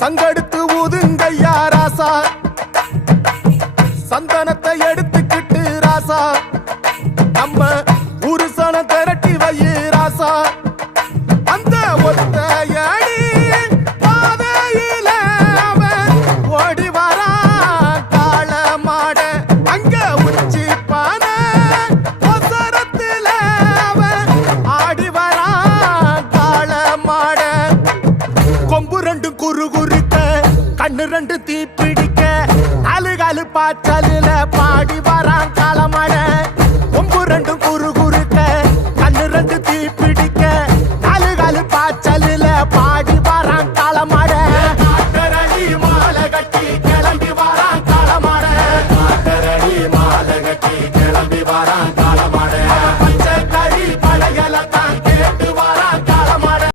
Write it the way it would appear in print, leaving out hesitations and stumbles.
சங்கெடுத்து ஊதுங்கய்யா ராசா, சந்தனத்தை எடுத்துக்கிட்டு ராசா, நம்ம புருஷன திரட்டி வையு ராசா. அந்த ஒத்தையடி பாதையில அவன் ஓடி வரான் காள மாட, அங்க உச்சி பானை ஒசரத்துல அவன் ஆடி வரான் காள மாட. கொம்பு ரெண்டு குறு குறுக்க, கண்ணு ரெண்டு தீப்பிடிக்க, அழுகாலு பாச்சலில பாடி வரான் காள மாட. கொம்பு ரெண்டு குறு குறுக்க, கண்ணு ரெண்டு தீப்பிடிக்க, அழுகாலு பாச்சலில